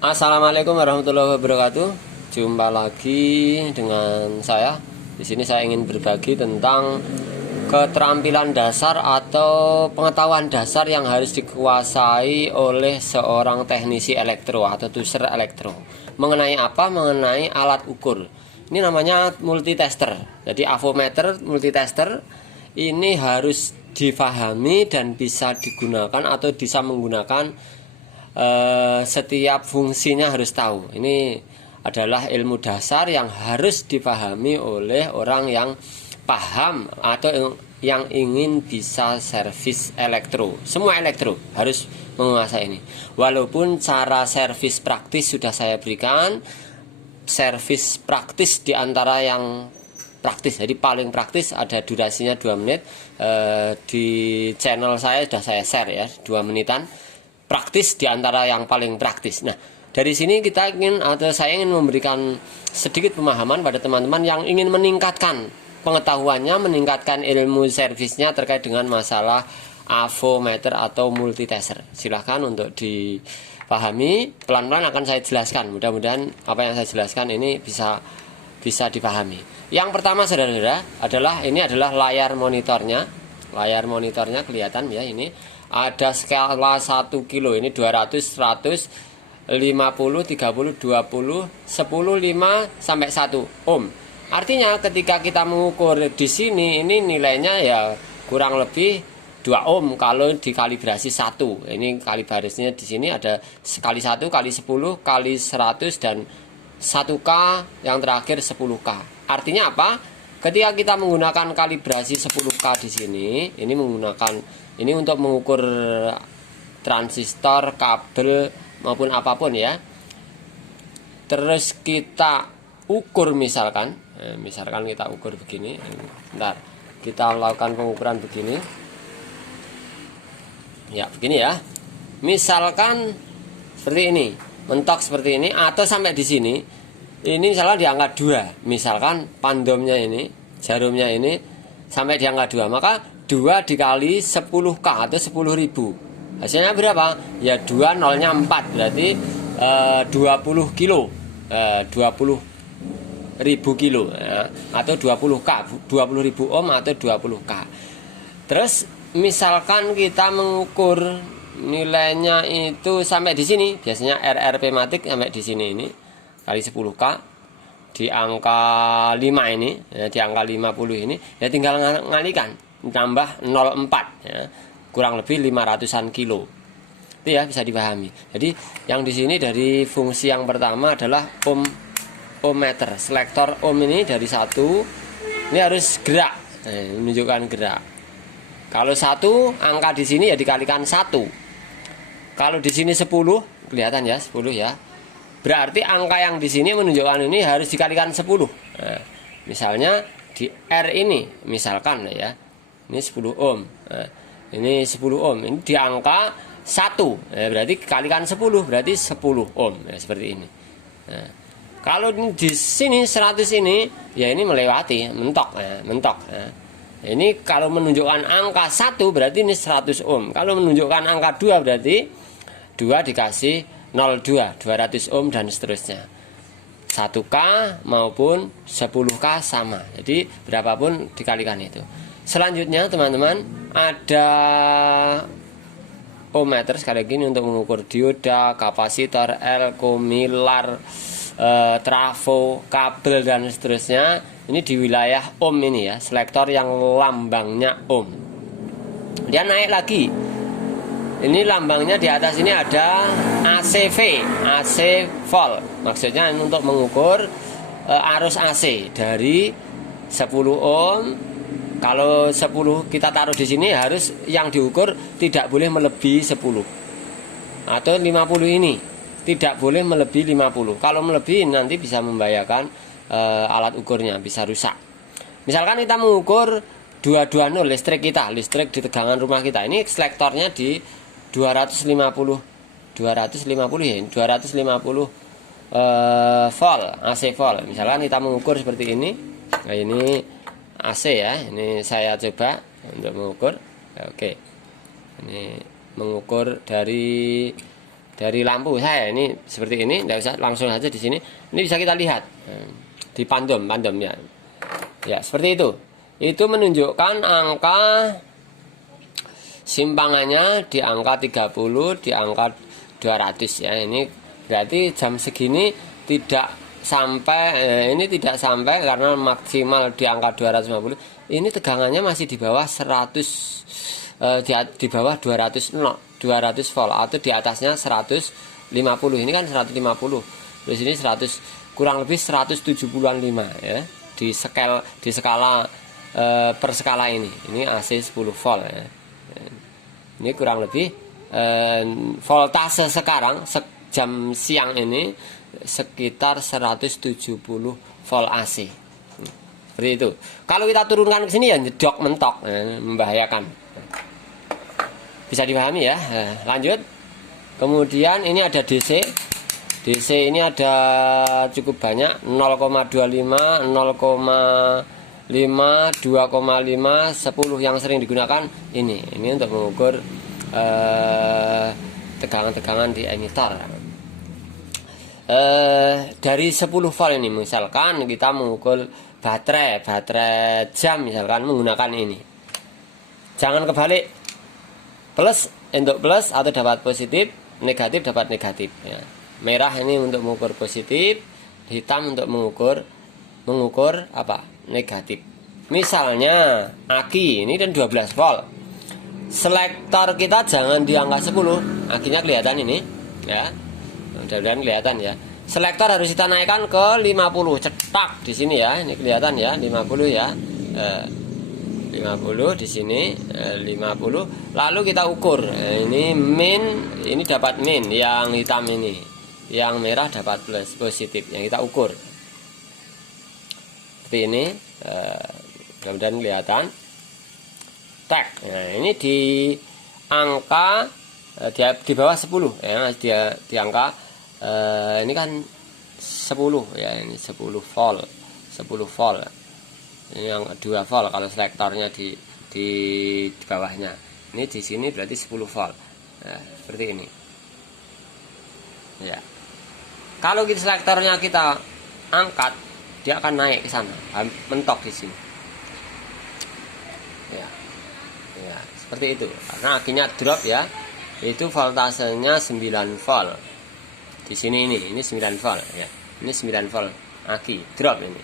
Assalamualaikum warahmatullahi wabarakatuh. Jumpa lagi dengan saya. Di sini saya ingin berbagi tentang keterampilan dasar atau pengetahuan dasar yang harus dikuasai oleh seorang teknisi elektro atau tuser elektro. Mengenai apa? Mengenai alat ukur. Ini namanya multitester. Jadi avometer multitester ini harus difahami dan bisa digunakan atau bisa menggunakan setiap fungsinya harus tahu. Ini adalah ilmu dasar yang harus dipahami oleh orang yang paham atau yang ingin bisa servis elektro. Semua elektro harus menguasai ini. Walaupun cara servis praktis sudah saya berikan, servis praktis diantara yang praktis, jadi paling praktis ada durasinya 2 menit. Di channel saya sudah saya share ya, 2 menitan. Praktis diantara yang paling praktis. Nah, dari sini kita ingin atau saya ingin memberikan sedikit pemahaman pada teman-teman yang ingin meningkatkan pengetahuannya, meningkatkan ilmu servisnya terkait dengan masalah avometer atau multitester. Silahkan untuk dipahami, pelan-pelan akan saya jelaskan. Mudah-mudahan apa yang saya jelaskan ini bisa dipahami. Yang pertama saudara-saudara adalah ini adalah layar monitornya. Layar monitornya kelihatan ya, ini ada skala 1 kilo, ini 200, 100, 50, 30, 20, 10, 5 sampai 1 ohm. Artinya ketika kita mengukur di sini ini nilainya ya kurang lebih 2 ohm kalau dikalibrasi 1. Ini kalibrasinya di sini ada kali 1 kali 10 kali 100 dan 1K yang terakhir 10K. Artinya apa? Ketika kita menggunakan kalibrasi 10K di sini, ini untuk mengukur transistor, kabel maupun apapun ya. Terus kita ukur misalkan kita ukur begini. Bentar, kita lakukan pengukuran begini. Ya, begini ya. Misalkan seperti ini, mentok seperti ini atau sampai di sini. Ini misalnya di angka 2. Misalkan pandomnya ini, jarumnya ini sampai di angka 2, maka 2 dikali 10K atau 10.000. Hasilnya berapa? Ya 2 nolnya 4, berarti 20 kilo. 20.000 kilo ya, atau 20K, 20.000 ohm atau 20K. Terus misalkan kita mengukur nilainya itu sampai di sini, biasanya RRP matik sampai di sini ini kali 10K di angka 5 ini ya, di angka 50 ini ya tinggal ngalikan tambah 0,4 ya, kurang lebih 500-an kilo. Itu ya bisa dipahami. Jadi yang di sini dari fungsi yang pertama adalah ohmmeter. Selektor ohm ini dari 1 ini harus gerak, menunjukkan gerak. Kalau 1 angka di sini ya dikalikan 1. Kalau di sini 10, kelihatan ya 10 ya. Berarti angka yang di sini menunjukkan ini harus dikalikan 10. Nah, misalnya di R ini misalkan ya. Ini 10 ohm. Nah, ini 10 ohm. Ini di angka 1. Berarti kalikan 10 berarti 10 ohm. Nah, seperti ini. Nah, kalau di sini 100 ini ya ini melewati, mentok ya, mentok ya. Ini kalau menunjukkan angka 1 berarti ini 100 ohm. Kalau menunjukkan angka 2 berarti 2 dikasih 02, 200 ohm dan seterusnya. 1K maupun 10K sama. Jadi berapapun dikalikan itu. Selanjutnya teman-teman ada ohmmeter sekali lagi untuk mengukur dioda, kapasitor, elko, milar, trafo, kabel dan seterusnya. Ini di wilayah ohm ini ya, selektor yang lambangnya ohm. Dia naik lagi. Ini lambangnya di atas ini ada ACV, AC volt. Maksudnya untuk mengukur arus AC dari 10 ohm. Kalau 10 kita taruh di sini harus yang diukur tidak boleh melebihi 10. Atau 50 ini tidak boleh melebihi 50. Kalau melebihi nanti bisa membahayakan alat ukurnya, bisa rusak. Misalkan kita mengukur 220 listrik di tegangan rumah kita. Ini selektornya di 250 ya, 250 volt, AC volt. Misalkan kita mengukur seperti ini. Nah, ini AC ya. Ini saya coba untuk mengukur. Oke. Ini mengukur dari dari lampu saya ini seperti ini, tidak usah langsung saja di sini. Ini bisa kita lihat di pandom ya. Ya, seperti itu. Itu menunjukkan angka simpangannya di angka 30, di angka 200 ya. Ini berarti jam segini tidak sampai karena maksimal di angka 250. Ini tegangannya masih di bawah 100 di bawah 200 volt atau di atasnya 150. Ini kan 150. Di sini 100 kurang lebih 170-an 5 ya. Di skala per skala ini. Ini AC 10 volt ya. Ini kurang lebih voltase sekarang jam siang ini sekitar 170 volt AC. Seperti itu. Kalau kita turunkan ke sini ya jedok mentok, membahayakan. Bisa dipahami ya. Lanjut. Kemudian ini ada DC. DC ini ada cukup banyak, 0,25, 0,5, 2,5, 10 yang sering digunakan ini untuk mengukur tegangan-tegangan di emitor. Dari 10 volt ini misalkan kita mengukur baterai jam misalkan menggunakan ini. Jangan kebalik. Plus untuk plus atau dapat positif, negatif dapat negatif ya. Merah ini untuk mengukur positif, hitam untuk mengukur apa? Negatif. Misalnya aki ini dan 12 volt. Selektor kita jangan di angka 10. Akinya kelihatan ini ya. Mudah-mudahan kelihatan ya. Selektor harus kita naikkan ke 50 cetak di sini ya. Ini kelihatan ya, 50 ya. 50 di sini 50. Lalu kita ukur. Ini min, ini dapat min yang hitam ini. Yang merah dapat plus positif yang kita ukur. Seperti ini. Mudah-mudahan kelihatan. Tek. Nah, ini di angka di bawah 10 ya. Dia di angka ini kan 10 ya, ini 10 volt. 10 volt. Ini yang 2 volt kalau selektornya di bawahnya. Ini di sini berarti 10 volt. Nah, seperti ini. Ya. Kalau kita selektornya kita angkat, dia akan naik ke sana, mentok di sini. Ya. Ya, seperti itu. Karena akinya drop ya. Itu voltasenya 9 volt. Di sini ini 9 volt ya. Ini 9 volt aki drop ini.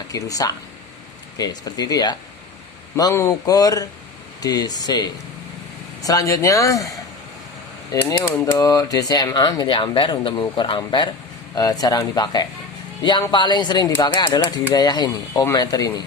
Aki rusak. Oke, seperti itu ya. Mengukur DC. Selanjutnya ini untuk DCMA miliampere untuk mengukur ampere, jarang dipakai. Yang paling sering dipakai adalah di wilayah ini, ohmmeter ini.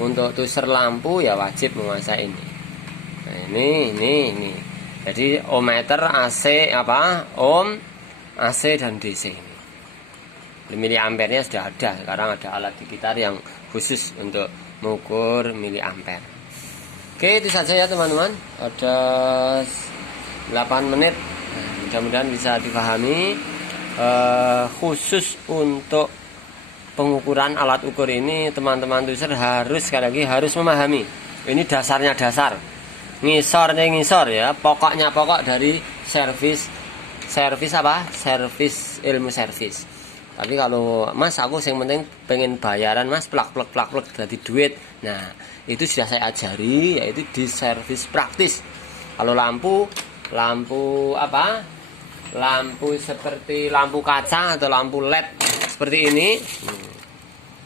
Untuk tuser lampu ya wajib menguasai ini. Nah, ini. Jadi ohmmeter AC ohm, AC dan DC ini. Miliampernya sudah ada. Sekarang ada alat digital yang khusus untuk mengukur miliampere. Oke, itu saja ya teman-teman. Ada 8 menit. Mudah-mudahan bisa dipahami. Khusus untuk pengukuran alat ukur ini teman-teman tuser harus sekali lagi harus memahami. Ini dasarnya dasar. Ngisor ya. Pokoknya pokok dari servis ilmu servis. Tapi kalau mas aku yang penting pengen bayaran mas plak jadi duit. Nah itu sudah saya ajari yaitu di servis praktis. Kalau lampu seperti lampu kaca atau lampu LED seperti ini.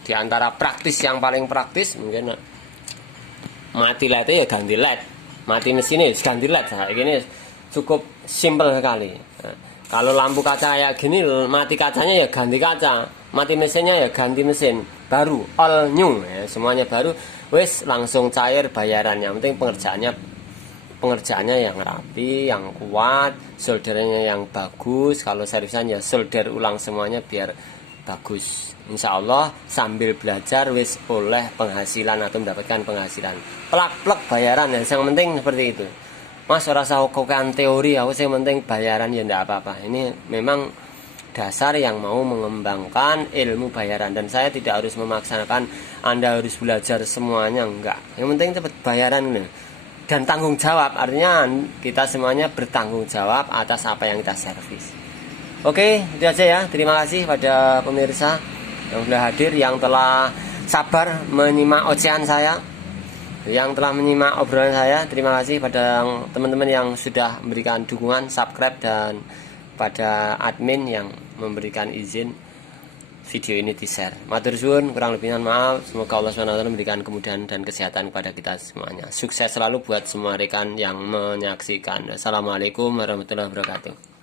Di antara praktis yang paling praktis mungkin mati LED ya ganti LED, mati mesinnya ganti LED. Nah, ini cukup simpel sekali. Nah, kalau lampu kaca kayak gini mati kacanya ya ganti kaca, mati mesinnya ya ganti mesin baru, all new ya, semuanya baru. Wes langsung cair bayarannya. Yang penting pengerjaannya yang rapi, yang kuat, soldernya yang bagus. Kalau servisan ya solder ulang semuanya biar bagus. Insya Allah sambil belajar wes oleh penghasilan atau mendapatkan penghasilan. Plak bayaran ya. Yang penting seperti itu. Mas rasa kokan teori, aku yang penting bayaran ya enggak apa-apa. Ini memang dasar yang mau mengembangkan ilmu bayaran dan saya tidak harus memaksakan Anda harus belajar semuanya, enggak. Yang penting cepat bayaran nih. dan tanggung jawab, artinya kita semuanya bertanggung jawab atas apa yang kita servis. Oke, itu aja ya. Terima kasih pada pemirsa yang sudah hadir, yang telah sabar menyimak ocehan saya, yang telah menyimak obrolan saya. Terima kasih pada teman-teman yang sudah memberikan dukungan, subscribe, dan pada admin yang memberikan izin video ini di-share. Matur suwun, kurang lebihnya maaf. Semoga Allah SWT memberikan kemudahan dan kesehatan kepada kita semuanya. Sukses selalu buat semua rekan yang menyaksikan. Assalamualaikum warahmatullahi wabarakatuh.